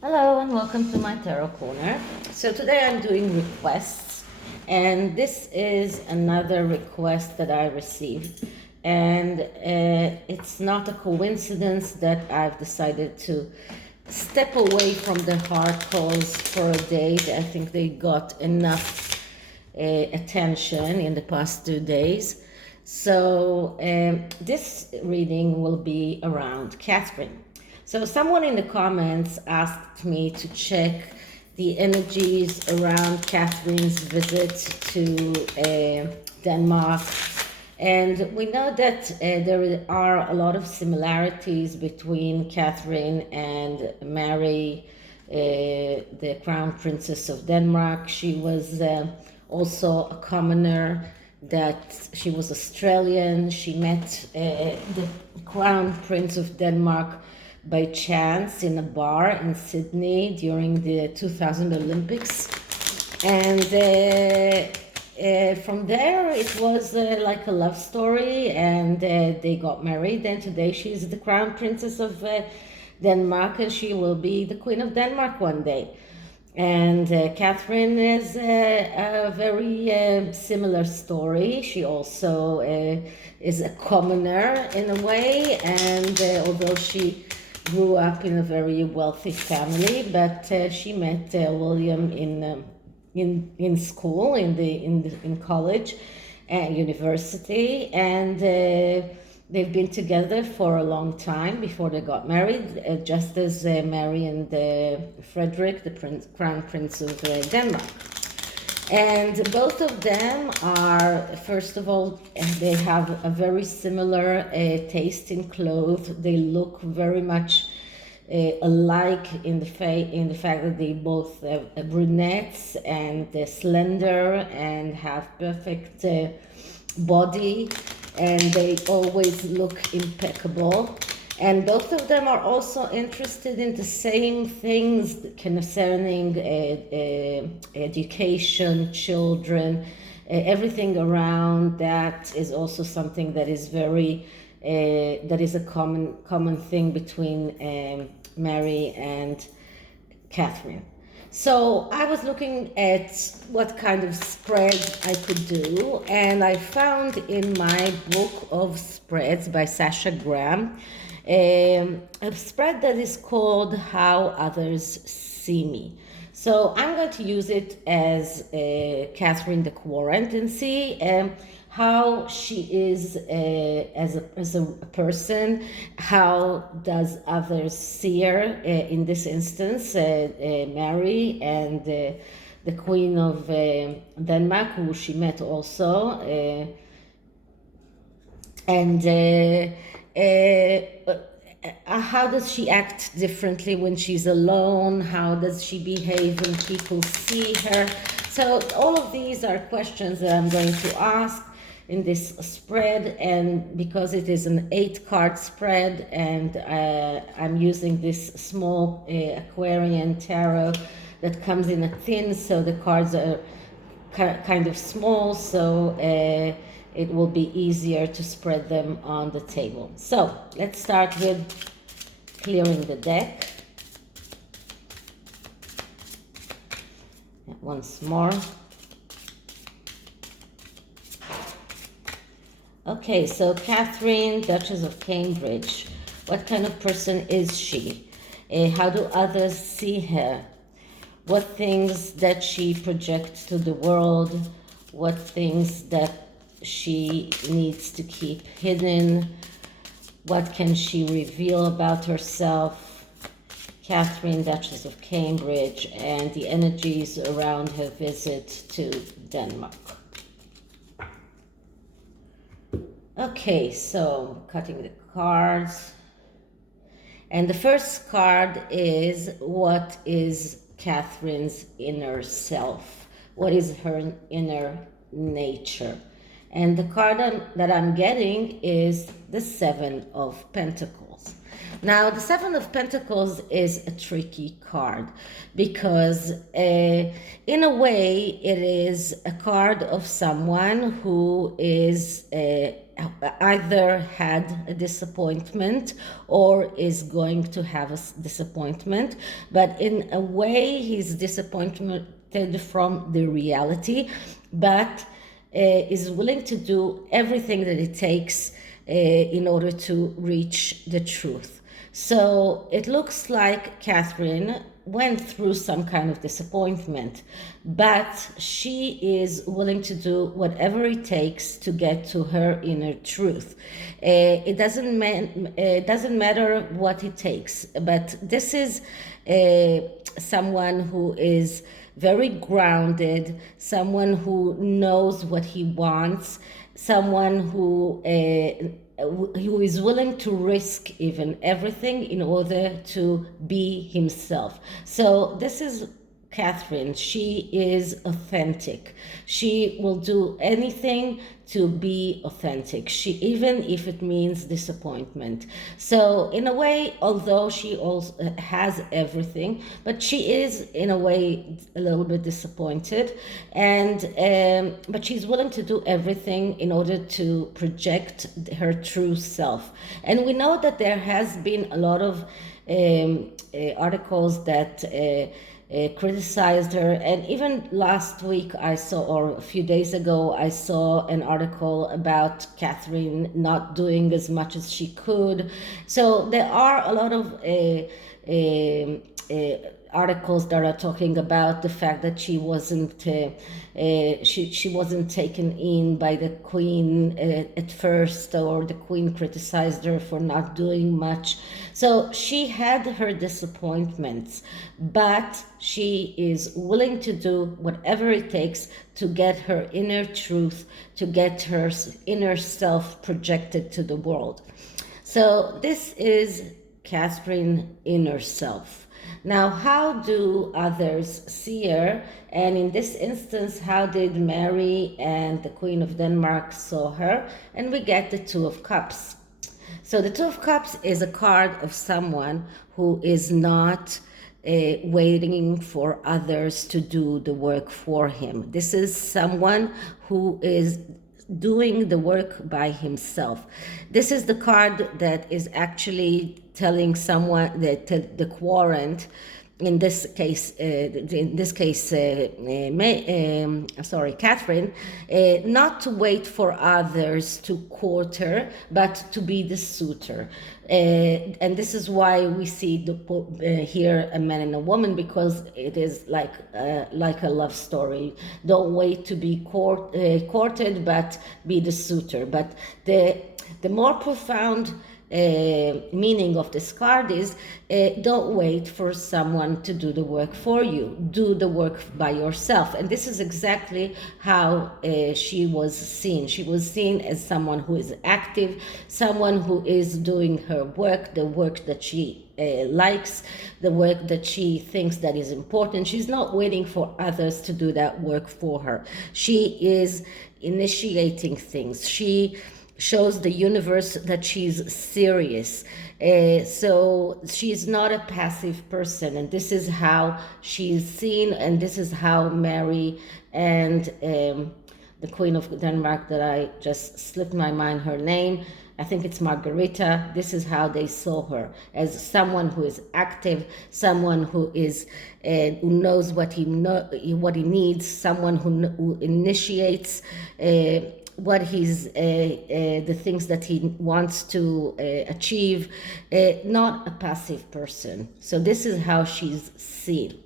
Hello and welcome to my tarot corner. So today I'm doing requests, and this is another request that I received, and it's not a coincidence that I've decided to step away from the hard calls for a day. I think they got enough attention in the past 2 days. So this reading will be around Catherine. So someone in the comments asked me to check the energies around Catherine's visit to Denmark. And we know that there are a lot of similarities between Catherine and Mary, the Crown Princess of Denmark. She was also a commoner, that she was Australian. She met the Crown Prince of Denmark by chance in a bar in Sydney during the 2000 Olympics. And from there, it was like a love story, and they got married. And today she's the Crown Princess of Denmark, and she will be the Queen of Denmark one day. And Catherine is a very similar story. She also is a commoner in a way, and although she grew up in a very wealthy family, but she met William in school, in college and university, and they've been together for a long time before they got married, just as Mary and Frederick, the Crown Prince of Denmark. And both of them are, first of all, they have a very similar taste in clothes. They look very much alike in the fact that they both are brunettes and slender and have perfect body, and they always look impeccable. And both of them are also interested in the same things concerning education, children, everything around that is also something that is very, that is a common thing between Mary and Catherine. So I was looking at what kind of spread I could do, and I found in my book of spreads by Sasha Graham a spread that is called How Others See Me. So I'm going to use it as Catherine the Quarant and see how she is as a person. How does others see her? In this instance, Mary and the Queen of Denmark, who she met also, and how does she act differently when she's alone? How does she behave when people see her? So all of these are questions that I'm going to ask in this spread, and because it is an 8-card spread, and I'm using this small Aquarian tarot that comes in a tin, so the cards are kind of small, so it will be easier to spread them on the table. So let's start with clearing the deck. Once more. Okay, so Catherine, Duchess of Cambridge. What kind of person is she? How do others see her? What things that she projects to the world? What things that she needs to keep hidden? What can she reveal about herself? Catherine, Duchess of Cambridge, and the energies around her visit to Denmark. Okay, so cutting the cards. And the first card is, what is Catherine's inner self? What is her inner nature? And the card that I'm getting is the 7 of Pentacles. Now, the 7 of Pentacles is a tricky card because in a way it is a card of someone who is either had a disappointment or is going to have a disappointment, but in a way he's disappointed from the reality, but is willing to do everything that it takes in order to reach the truth. So it looks like Catherine went through some kind of disappointment, but she is willing to do whatever it takes to get to her inner truth. It doesn't matter what it takes, but this is someone who is very grounded, someone who knows what he wants, someone who is willing to risk even everything in order to be himself. So this is Catherine. She is authentic. She will do anything to be authentic, even if it means disappointment. So in a way, although she also has everything, but she is in a way a little bit disappointed, and but she's willing to do everything in order to project her true self. And we know that there has been a lot of articles that criticized her, and even last week I saw, or a few days ago, I saw an article about Catherine not doing as much as she could. So there are a lot of articles that are talking about the fact that she wasn't she wasn't taken in by the queen at first, or the queen criticized her for not doing much. So she had her disappointments, but she is willing to do whatever it takes to get her inner truth, to get her inner self projected to the world. So this is Catherine inner self. Now, how do others see her? And in this instance, how did Mary and the Queen of Denmark saw her? And we get the Two of Cups. So the Two of Cups is a card of someone who is not waiting for others to do the work for him. This is someone who is doing the work by himself. This is the card that is actually telling someone that the querent, in this case, Catherine, not to wait for others to court her, but to be the suitor. And this is why we see here a man and a woman, because it is like a love story. Don't wait to be courted, but be the suitor. But the more profound meaning of this card is don't wait for someone to do the work for you. Do the work by yourself. And this is exactly how she was seen. She was seen as someone who is active, someone who is doing her work, the work that she likes, the work that she thinks that is important. She's not waiting for others to do that work for her. She is initiating things. She shows the universe that she's serious. So she's not a passive person, and this is how she's seen, and this is how Mary and the Queen of Denmark, that I just slipped my mind her name, I think it's Margarita, this is how they saw her, as someone who is active, someone who is who knows what he needs, someone who initiates what he's the things that he wants to achieve, not a passive person. So this is how she's seen.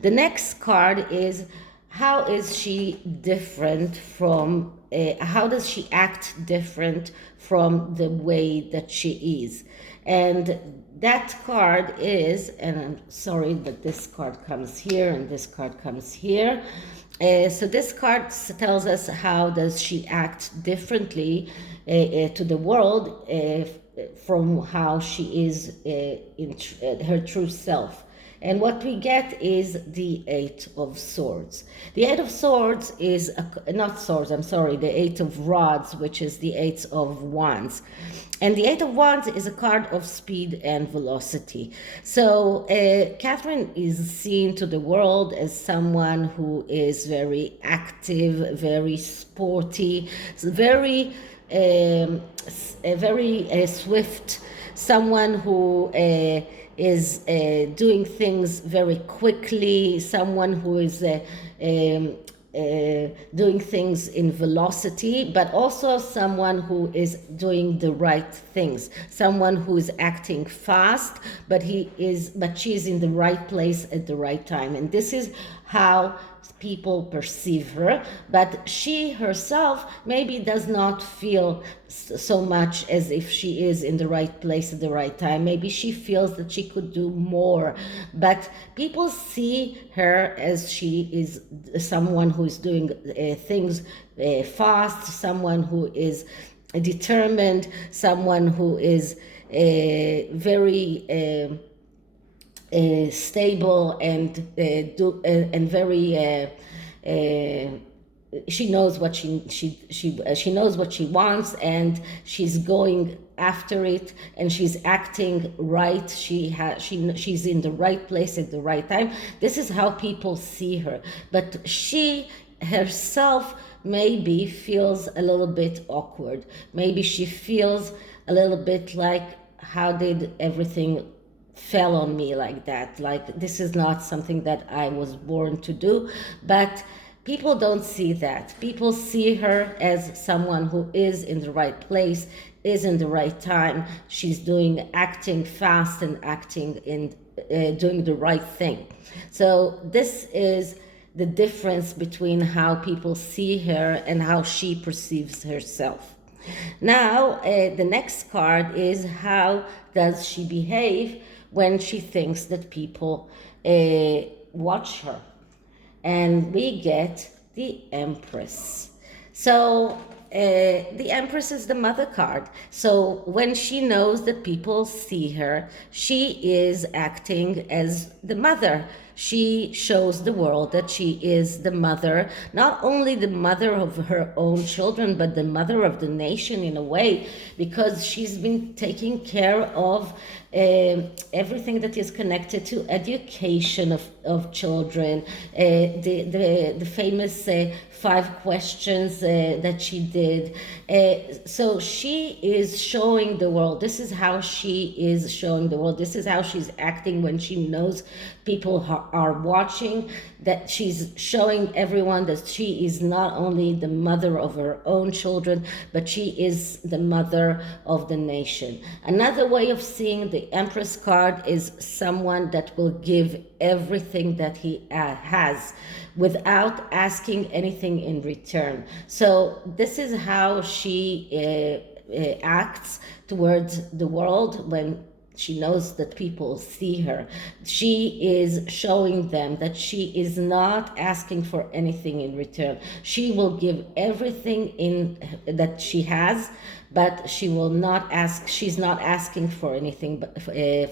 The next card is, how is she different from, how does she act different from the way that she is? And that card is, and I'm sorry that this card comes here and this card comes here. So this card tells us how does she act differently to the world from how she is in her true self. And what we get is the Eight of Swords. The Eight of Swords is, the Eight of Rods, which is the Eight of Wands. And the Eight of Wands is a card of speed and velocity. So Catherine is seen to the world as someone who is very active, very sporty, very a very swift, someone who is doing things very quickly, someone who is doing things in velocity, but also someone who is doing the right things, someone who is acting fast, but she's in the right place at the right time. And this is how people perceive her, but she herself maybe does not feel so much as if she is in the right place at the right time. Maybe she feels that she could do more, but people see her as she is someone who is doing things fast, someone who is determined, someone who is very stable and very she knows what she knows what she wants, and she's going after it, and she's acting right. She's in the right place at the right time. This is how people see her, but she herself maybe feels a little bit awkward. Maybe she feels a little bit like, how did everything fell on me like that? Like, this is not something that I was born to do. But people don't see that. People see her as someone who is in the right place, is in the right time. She's acting fast and acting in doing the right thing. So this is the difference between how people see her and how she perceives herself. Now, the next card is, how does she behave when she thinks that people watch her? And we get the Empress. So the Empress is the mother card. So when she knows that people see her, she is acting as the mother. She shows the world that she is the mother, not only the mother of her own children, but the mother of the nation in a way, because she's been taking care of everything that is connected to education of children, the famous 5 questions that she did. So she is showing the world. This is how she is showing the world. This is how she's acting when she knows people are watching, that she's showing everyone that she is not only the mother of her own children, but she is the mother of the nation. Another way of seeing the Empress card is someone that will give everything that he has without asking anything in return. So this is how she acts towards the world when she knows that people see her. She is showing them that she is not asking for anything in return. She will give everything that she has, but she will not ask. She's not asking for anything,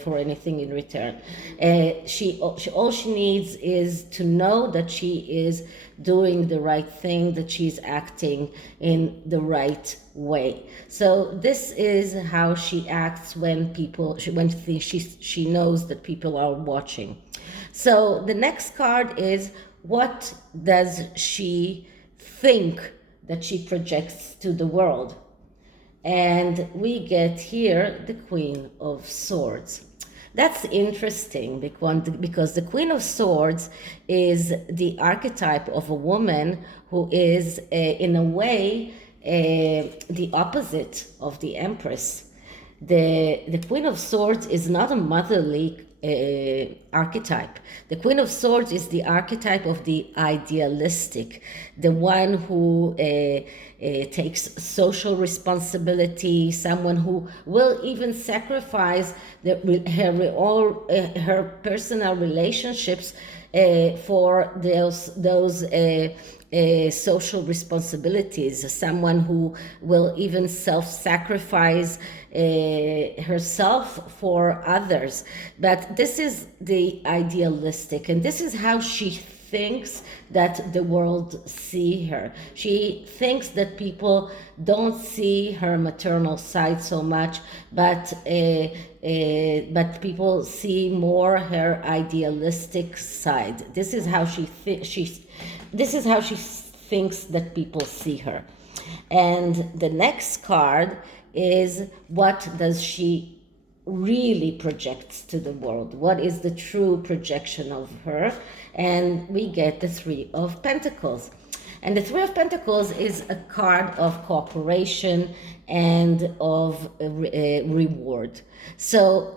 for anything in return. All she needs is to know that she is doing the right thing, that she's acting in the right way. So this is how she acts when she knows that people are watching. So the next card is, what does she think that she projects to the world? And we get here the Queen of Swords. That's interesting because the Queen of Swords is the archetype of a woman who is, in a way, the opposite of the Empress. The Queen of Swords is not a motherly archetype. The Queen of Swords is the archetype of the idealistic, the one who takes social responsibility, someone who will even sacrifice her personal relationships for those social responsibilities, someone who will even self-sacrifice herself for others. But this is the idealistic, and this is how she thinks that the world see her. She thinks that people don't see her maternal side so much, but people see more her idealistic side. This is how she thinks that people see her. And the next card is, what does she really projects to the world? What is the true projection of her? And we get the Three of Pentacles. And the Three of Pentacles is a card of cooperation and of reward. So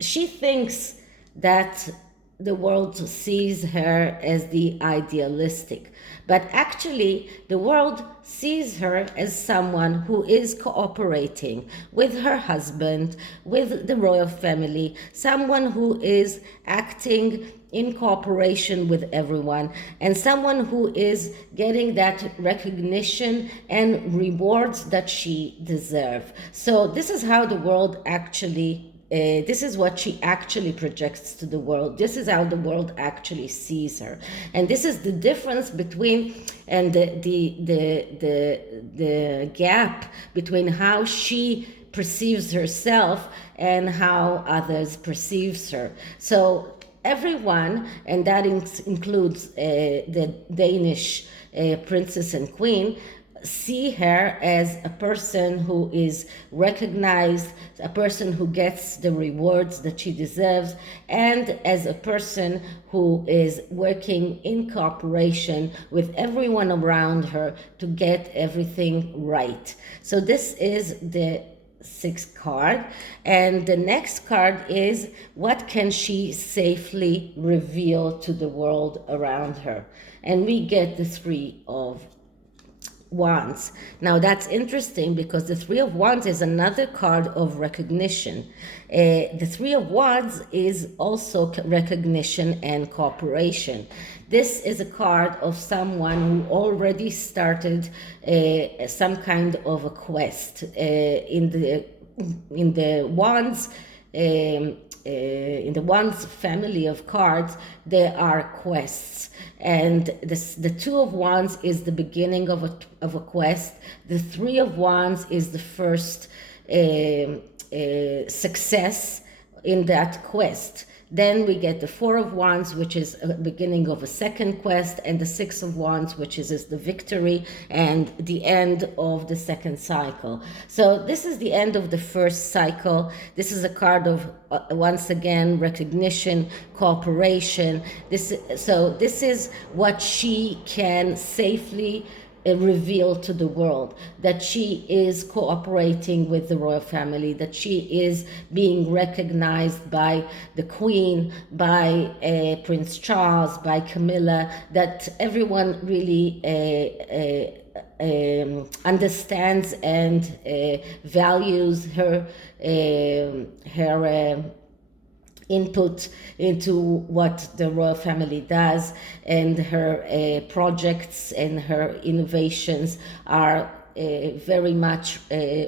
she thinks that the world sees her as the idealistic, but actually the world sees her as someone who is cooperating with her husband, with the royal family, someone who is acting in cooperation with everyone, and someone who is getting that recognition and rewards that she deserves. So this is how the world actually this is what she actually projects to the world. This is how the world actually sees her, and this is the difference between and the gap between how she perceives herself and how others perceives her. So everyone, and that includes the Danish princess and queen, see her as a person who is recognized, a person who gets the rewards that she deserves, and as a person who is working in cooperation with everyone around her to get everything right. So this is the sixth card, and the next card is, what can she safely reveal to the world around her? And we get the Three of Wands. Now that's interesting because the Three of Wands is another card of recognition. The Three of Wands is also recognition and cooperation. This is a card of someone who already started some kind of a quest in the Wands. In the Wands family of cards, there are quests, and the Two of Wands is the beginning of a quest. The Three of Wands is the first success in that quest. Then we get the Four of Wands, which is a beginning of a second quest, and the Six of Wands, which is the victory and the end of the second cycle. So this is the end of the first cycle. This is a card of, once again, recognition, cooperation. This is what she can safely reveal to the world, that she is cooperating with the royal family, that she is being recognized by the Queen, by Prince Charles, by Camilla, that everyone really understands and values her input into what the royal family does, and her projects and her innovations are very much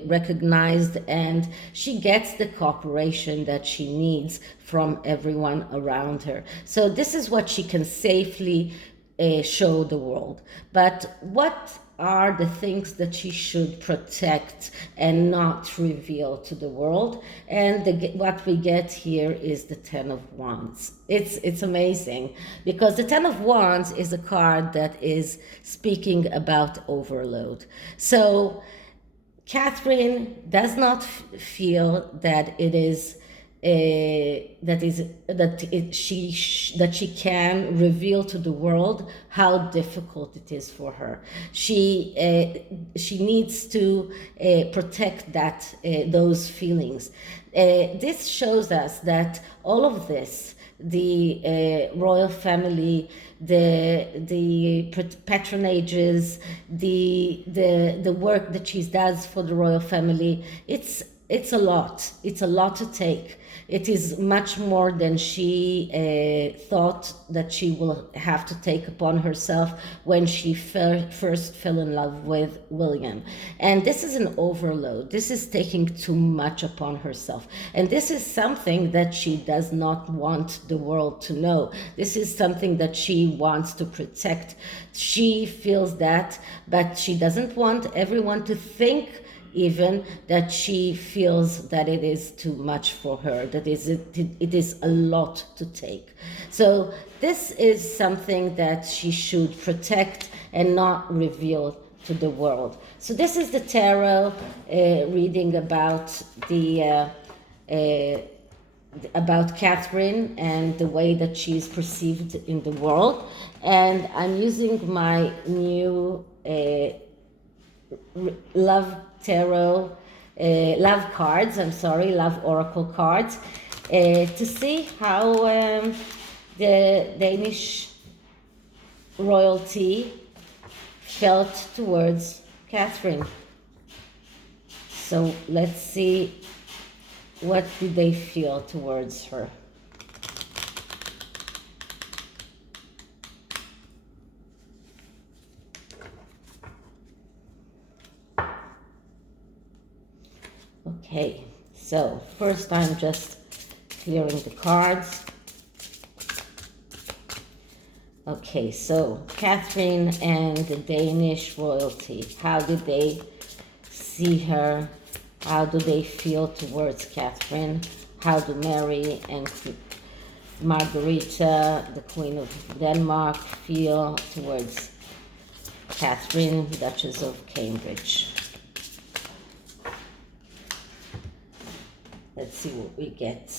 recognized, and she gets the cooperation that she needs from everyone around her. So this is what she can safely show the world. But what are the things that she should protect and not reveal to the world? And what we get here is the Ten of Wands. It's amazing, because the Ten of Wands is a card that is speaking about overload. So Catherine does not feel that it is that she can reveal to the world how difficult it is for her. She needs to protect those feelings. This shows us that all of this, the royal family, the patronages, the work that she does for the royal family, it's a lot. It's a lot to take. It is much more than she thought that she will have to take upon herself when she first fell in love with William. And this is an overload. This is taking too much upon herself. And this is something that she does not want the world to know. This is something that she wants to protect. She feels that, but she doesn't want everyone to think even that she feels that it is too much for her, that it is a lot to take. So this is something that she should protect and not reveal to the world. So this is the tarot reading about the about Catherine and the way that she is perceived in the world. And I'm using my new love tarot, love cards, love oracle cards, to see how the Danish royalty felt towards Catherine. So let's see, what do they feel towards her? Okay, so first I'm just clearing the cards. Okay, so Catherine and the Danish royalty, how did they see her? How do they feel towards Catherine? How do Mary and Margarita, the Queen of Denmark, feel towards Catherine, Duchess of Cambridge? Let's see what we get.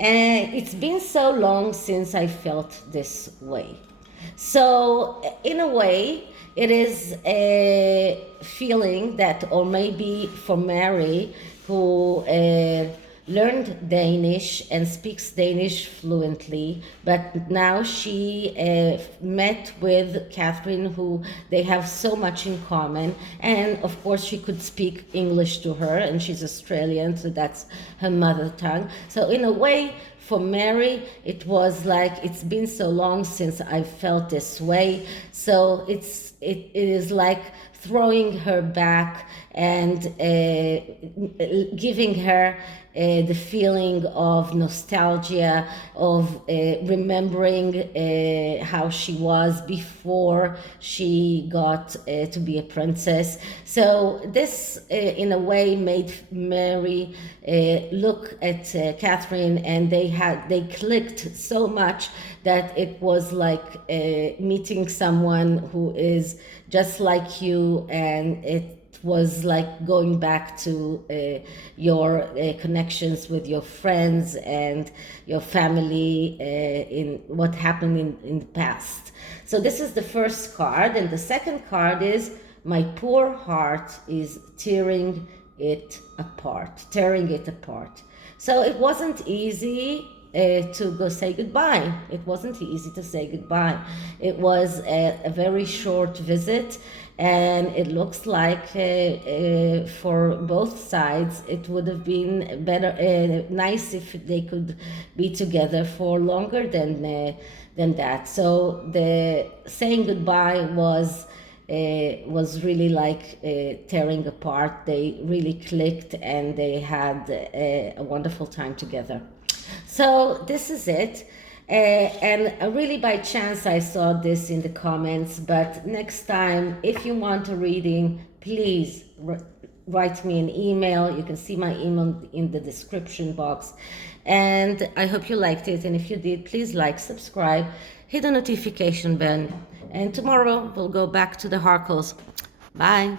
It's been so long since I felt this way. So in a way, it is a feeling that, or maybe for Mary, who learned Danish and speaks Danish fluently, but now she met with Catherine, who they have so much in common, and of course she could speak English to her, and she's Australian, so that's her mother tongue. So in a way, for Mary, it was like, it's been so long since I felt this way. So it is like throwing her back and giving her the feeling of nostalgia, of remembering how she was before she got to be a princess. So this, in a way, made Mary look at Catherine, and they clicked so much that it was like meeting someone who is just like you, and it was like going back to your connections with your friends and your family in what happened in the past. So this is the first card, and the second card is, my poor heart is tearing it apart. So it wasn't easy to go say goodbye. It wasn't easy to say goodbye. It was a very short visit, and it looks like for both sides it would have been better, nice if they could be together for longer than that. So the saying goodbye was really like tearing apart. They really clicked, and they had a wonderful time together. So this is it. And really by chance I saw this in the comments, but next time, if you want a reading, please write me an email. You can see my email in the description box. And I hope you liked it. And if you did, please like, subscribe, hit the notification bell. And tomorrow we'll go back to the oracles. Bye.